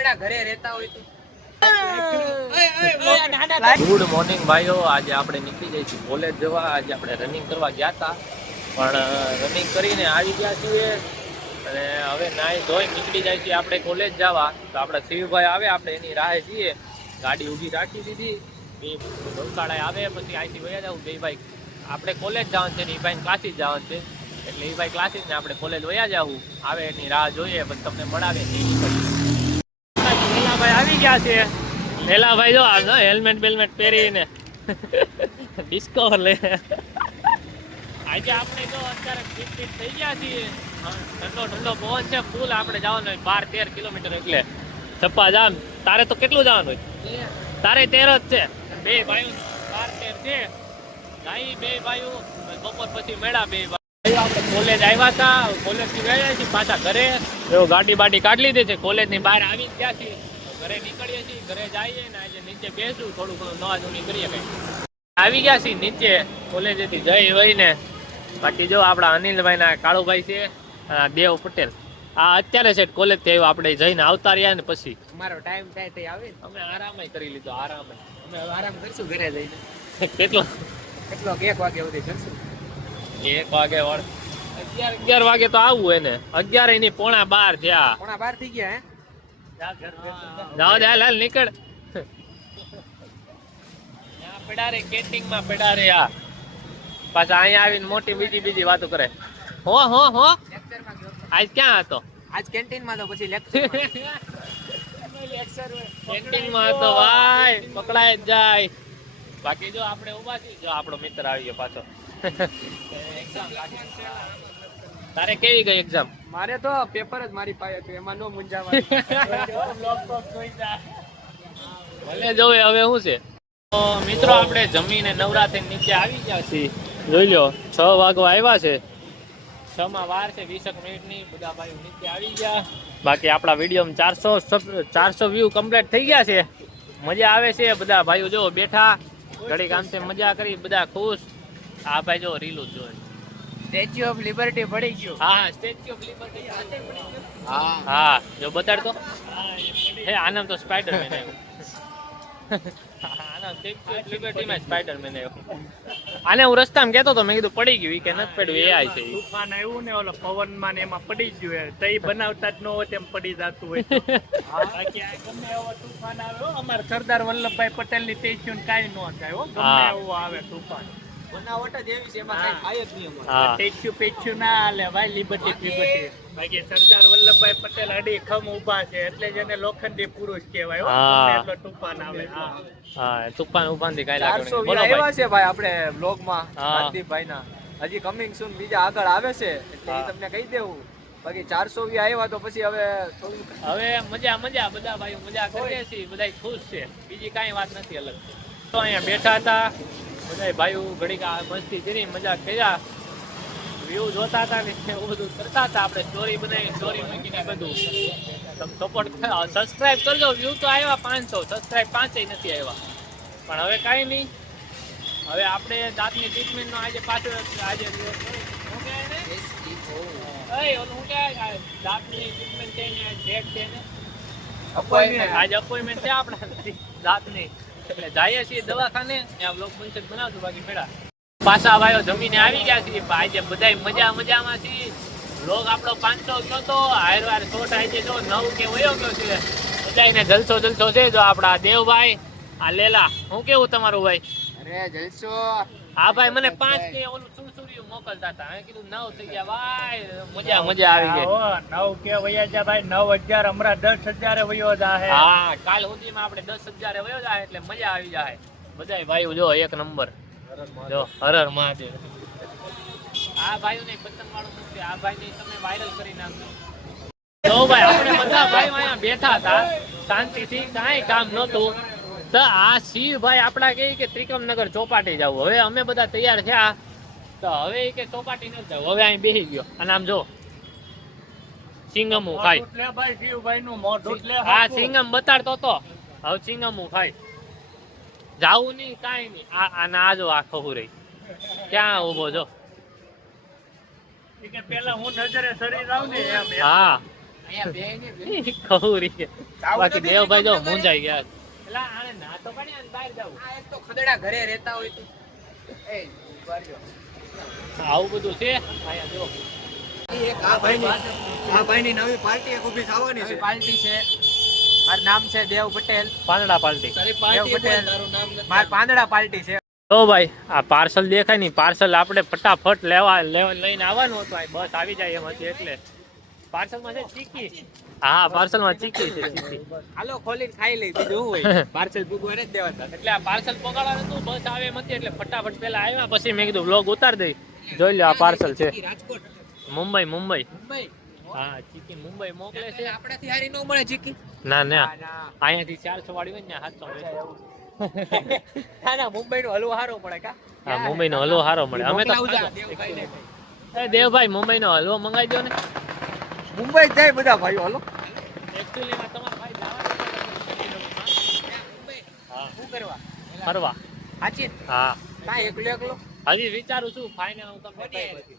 બગડા ઘરે રહેતા હોય તો ગુડ મોર્નિંગ ભાઈઓ. આજે આપણે નીકળી જઈએ છીએ કોલેજ જવા. આજે આપણે રનિંગ કરવા ગયા હતા, પણ રનિંગ કરીને આવી ગયા છીએ અને હવે નાહી ધોઈ નીકળી જાય છે આપણે કોલેજ જવા. તો આપણા શિવભાઈ આવે, આપણે એની રાહે જઈએ. ગાડી ઊભી રાખી દીધી. બે ગૌશાળાએ આવે પછી અહીંથી વયા જવું. બે ભાઈ આપણે કોલેજ જવાનું છે ને એ ભાઈ ક્લાસીસ જવાનું છે, એટલે એ ભાઈ ક્લાસીસ ને આપણે કોલેજ વયા જવું. આવે એની રાહ જોઈએ પછી તમને મળાવે. લેલાભાઈ આવી ગયા છે. લેલાભાઈ જો આ હેલ્મેટ બેલ્મેટ પહેરીને ડિસ્કવર લે. આજે આપણે જો અત્યારે ફિટ થઈ ગયા છીએ. ઠંડો ઠંડો પવન છે ફૂલ. આપણે જવાનું હોય 12-13 કિલોમીટર, એટલે છપ્પા જામ. તારે તો કેટલું જવાનું હોય? તારે 13 જ છે. બે ભાઈઓ 12-13 છે. જાય બે ભાઈઓ. બપોર પછી મેળા બે ભાઈઓ. આપણે કોલેજ આવ્યા હતા, કોલેજ થી ગયા છીએ પાછા ઘરે. એવો ગાડી બાડી કાઢી લીધી છે. કોલેજ ની બહાર આવી ગયા છીએ, ઘરે નીકળીએ છીએ. ઘરે જઈએ ને આજે નીચે બેસું, થોડું ઘણું નવા જૂની કરીએ. કઈ આવી ગયા છીએ નીચે કોલેજેથી જઈ વહીને. બાકી જો આપણા અનિલભાઈ ના કાળુભાઈ છે, દેવ પટેલ. આ અત્યારે છે કોલેજ થી આવ્યો. આપણે જઈને આવતા રહ્યા ને પછી અમારો ટાઈમ થાય તે આવે. અમે આરામ કરી લીધો. આરામ અમે આરામ કરશું ઘરે જઈને. કેટલો 1 વાગે સુધી જશું. 1 વાગે 11 વાગે તો આવવું એને. 11 ની 11:45 થયા. 11:15 થઈ ગયા. જાઓ દે હાલ નીકળ. પેડા રે કેન્ટીન માં પેડા રે. આ પાછા અહીંયા આવીને મોટી બીજી વાતો કરે. હો લેક્ચર માં ગયો. આજ ક્યાં હતો? આજ કેન્ટીન માં તો પછી લેક્ચર કેન્ટીન માં હતો ભાઈ. પકડાય જ જાય. બાકી જો આપણે ઉભા છીએ. જો આપણો મિત્ર આવી ગયો પાછો. તારે કેવી ગઈ એક્ઝામ? મારે તો પેપર જ મારી પાસે હતું, એમાં નો મૂંઝાવાનું. ભલે જોવે હવે શું છે. તો મિત્રો આપણે જમીને નવરાત્રી નીચે આવી ગયા છીએ. જોઈ લો 6 વાગવા આવ્યા છે. 6 માં વાર છે 20 મિનિટની. બધા ભાઈઓ નીચે આવી ગયા. બાકી આપણા વિડીયોમાં 400 વ્યૂ કમ્પ્લીટ થઈ ગયા છે. મજા આવે છે. બધા ભાઈઓ જો બેઠા ઘડીક આમ તેમ મજા કરી, બધા ખુશ. આ ભાઈ જો રીલું જ જોવે. સ્ટેચ્યુ ઓફ લિબર્ટી પડી ગયું. હા, સ્ટેચ્યુ ઓફ લિબર્ટી. હા જો બતાડતો. હે આનામ તો સ્પાઈડરમેન આવ્યો. આના સ્ટેચ્યુ ઓફ લિબર્ટીમાં સ્પાઈડરમેન આવ્યો. આને હું રસ્તામાં કહેતો તો, મેં કીધું પડી ગયું. કે નથી પડ્યું, એ આય છે. તુફાન આવ્યું ને ઓલો પવનમાં ને એમાં પડી ગયું. તઈ બનાવતા જ ન હોય તેમ પડી જતું હોય. બાકી આ ગમે એવો તુફાન આવે, અમારા સરદાર વલ્લભભાઈ પટેલ ની સ્ટેચ્યુ ને કાંઈ ન થાય હો. ગમે એવો આવે તુફાન. બનાવટ જ એવી છે, એમાં કાંઈ થાય જ નહીં. હા, સ્ટેચ્યુ ના હાલે ભાઈ. લિબર્ટી. બાકી સરદાર વલ્લભભાઈ પટેલ અડીખમ ઊભા છે, એટલે જ એને લોખંડી પુરુષ કહેવાય હો. ગમે એટલો તુફાન આવે. હા તુફાન ઉફાનથી કાંઈ લાગે 400 નહીં. બોલો એવા ભાઈ. છે ભાઈ આપણે બ્લોગમાં. હા. મનદીપભાઈ ના હજી કમિંગ સૂન બીજા આગળ આવે છે, એટલે એ તમને કહી દેવું. બાકી 400 આવ્યા તો પછી હવે થોડું હવે મજા બધા ભાઈઓ મજા કરીએ છીએ. બધા ખુશ છે. બીજી કાંઈ વાત નથી અલગ. તો અહીંયા બેઠા હતા બધા ભાઈઓ, ઘડીક મસ્તી કરી, મજા કર્યા, વ્યૂ જોતા હતા ને એવું બધું કરતા હતા. આપણે સ્ટોરી બનાવી, સ્ટોરી મૂકીને બધું. તમે સપોર્ટ સબસ્ક્રાઇબ કરજો. વ્યૂ તો આવ્યા 500, સબસ્ક્રાઇબ 5 નથી આવ્યા. પણ હવે કાંઈ નહીં. હવે આપણે દાંતની ટ્રીટમેન્ટનો આજે પાછળ આજે દાંતની ટ્રીટમેન્ટ છે ને ડેટ છે ને આજે અપોઇન્ટમેન્ટ છે આપણા દાંતની. એટલે જઈએ છીએ દવાખાને. ત્યાં બ્લોગ બનશે બનાવશું. બાકી મેળા પાછા ભાઈઓ જમીને આવી ગયા છીએ. આજે બધા મજામાં છીએ. બ્લોગ આપણો 500 ગયો તો હારવાર શોર્ટ આજે જો 9 કે વયો ગયો છે. બધાને જલસો છે. જો આપણા દેવભાઈ, આ લેલા, હું કેવું તમારું ભાઈ? અરે જલસો. હા ભાઈ, મને 5 કે ઓલું સુરસુરિયું મોકલતા હતા. મેં કીધું 9 થઈ ગયા ભાઈ. મજા આવી ગઈ. 9 કે વયા જા ભાઈ. 9000 હમણાં 10,000 વયો જાહે. હા, કાલ સુધીમાં આપણે 10,000 વયો જાય એટલે મજા આવી જાય. બધાય ભાઈઓ જો 1 નંબર. જો હર મહાદેવ. આ ભાઈઓ ને પતંગ વાળું મૂકશે. આ ભાઈ ને તમે વાયરલ કરી નાખજો. જો ભાઈ આપણે બધા ભાઈઓ અહીંયા બેઠા હતા શાંતિથી, કાંઈ કામ નહોતું. તો આ શિવભાઈ આપણા કે ત્રિકમનગર ચોપાટી જવું. હવે અમે બધા તૈયાર થયા. તો હવે કે ચોપાટી નથી જવું. હવે અહીં બેસી ગયો. અને આમ જો સિંગમું ખાય. ભાઈ શિવભાઈ નું મોઢું. હા, સિંગમ બતાડતો તો. હવે સિંગમું ખાય. જાવું નહીં, કાંઈ નહીં. આ જો આ ખહુ રહી ક્યાં ઉભો જો. પેલા હું નજરે શરીર આવ ને એમ. હા, ખૌરી બાકી દેવભાઈ જો મૂંઝાઈ ગયા એલા આને ના તો પાડી આને બહાર જાવ આ એક તો ખદડા ઘરે રહેતા હોય તો એ ઉભા રહ્યો. આવું બધું છે અહીંયા જો આ ભાઈની નવી પાર્ટી એક ઊભી થવાની છે. પાર્ટી છે. મારું નામ છે દેવ પટેલ. પાંદડા પાર્ટી દેવ પટેલ. મારી પાંદડા પાર્ટી છે. તો ભાઈ આ પાર્સલ દેખાય નહીં પાર્સલ આપણે ફટાફટ લઈને આવવાનું હતું આ બસ આવી જાય એમ હતી એટલે પાર્સલમાં છે ચીકી હા પાર્સલમાં ચીકી છે ચીકી હાલો ખોલીને ખાઈ લઈ બીજું શું હોય પાર્સલ ભૂગવા નથી દેવાતા. એટલે આ પાર્સલ પકડવાનું હતું બસ આવે એમ હતી એટલે ફટાફટ પેલા આવ્યા પછી મેં કીધું વ્લોગ ઉતાર દઈ જોઈ લો આ પાર્સલ છે રાજકોટ મુંબઈ મુંબઈ હા ચીકી મુંબઈ મોકલે છે આપણાથી હારી ન મળે ચીકી. ના ના ના અહીંયાથી 400 વાળી હોય ને 700 ના મુંબઈ નો હલવો સારો પડે કા. હા મુંબઈનો હલવો સારો મળે અમે તો મોકલાવજો આ દેવભાઈને. એ દેવભાઈ મુંબઈનો હલવો મંગાવી દો ને મુંબઈ જાય બધા ભાઈઓ હલો. એકચ્યુઅલીમાં તમારા ભાઈ જવાનું હા શું કરવા ફરવા સાચી હા કાંઈ એકલો એકલો હજી વિચારું છું ફાઇનલ હું તમને કઈ પછી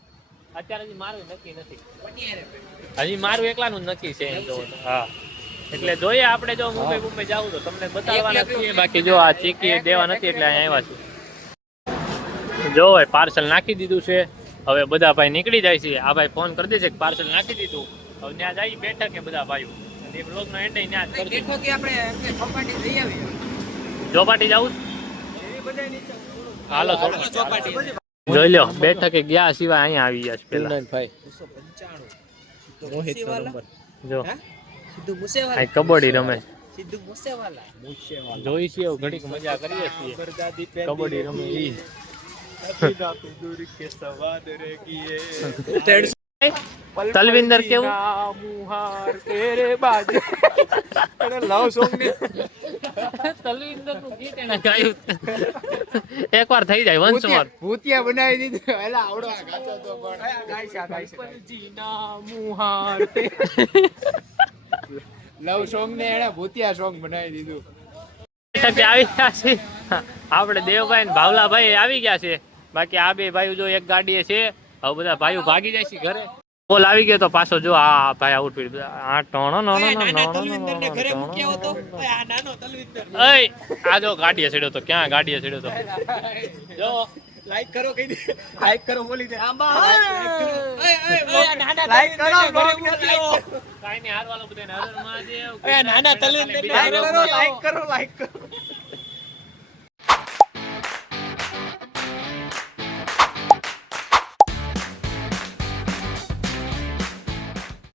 અત્યારે હજી મારું નક્કી નથી હજી મારું એકલાનું જ નક્કી છે એમ તો હા એટલે જોઈએ આપણે જો મુંબઈ જાવું તો તમને બતાવવાના છીએ બાકી જો આ ચીકી દેવા નથી એટલે અહીંયા આવ્યા છે જો ભાઈ પાર્સલ નાખી દીધું છે હવે બધા ભાઈ નીકળી જાય છે આ ભાઈ ફોન કરી દેશે કે પાર્સલ નાખી દીધું હવે ત્યાં જઈ બેઠા કે બધા ભાઈઓ અને એ બ્લોગનો એન્ડ ત્યાં જ કરશું બેઠો કે આપણે એમને ચોપાટી જઈ આવીએ. ચોપાટી જાવું એવી બધા નીચે હાલો ચોપાટી જોઈ લો બેઠકે ગયા સિવાય અહીંયા આવી ગયા છે પેલા 295 મોહિત નંબર જો સિદ્ધુ મુસેવાલા આ કબડ્ડી રમે સિદ્ધુ મુસેવાલા જોઈ છીએ ઘડીક મજા કરીએ છીએ કબડ્ડી રમે ઈ તલવિંદર કેવું મુહાર તેરે બાજે લવ સોંગ ને તલવિંદર નું ગીત એને ગાયું એકવાર થઈ જાય વંશ વાર ભૂતિયા બનાવી દીધું એલા આવડો આ ગાતો તો પણ ગાય જીના મુહાર તે લવ સોંગ ને એને ભૂતિયા સોંગ બનાવી દીધું. બેઠકે આવી ગયા છે આપણે દેવભાઈ ને ભાવલાભાઈ આવી ગયા છે બાકી આ બે ભાઈઓ જો એક ગાડીએ છે હવે બધા ભાઈઓ ભાગી જાય છે ઘરે કોલ આવી ગયો તો પાછો જો આ ભાઈ આઉટફિટ આ ટોણો નો આ જો ગાડીએ ચડ્યો તો ક્યાં ગાડીએ ચડ્યો તો જો લાઈક કરો કહી દે લાઈક કરો બોલી દે આંબા લાઈક કરો કાઈ નહીં હારવાલો બધાને હર મહાદેવ નાના તલવિંદર લાઈક કરો લાઈક કરો લાઈક કરો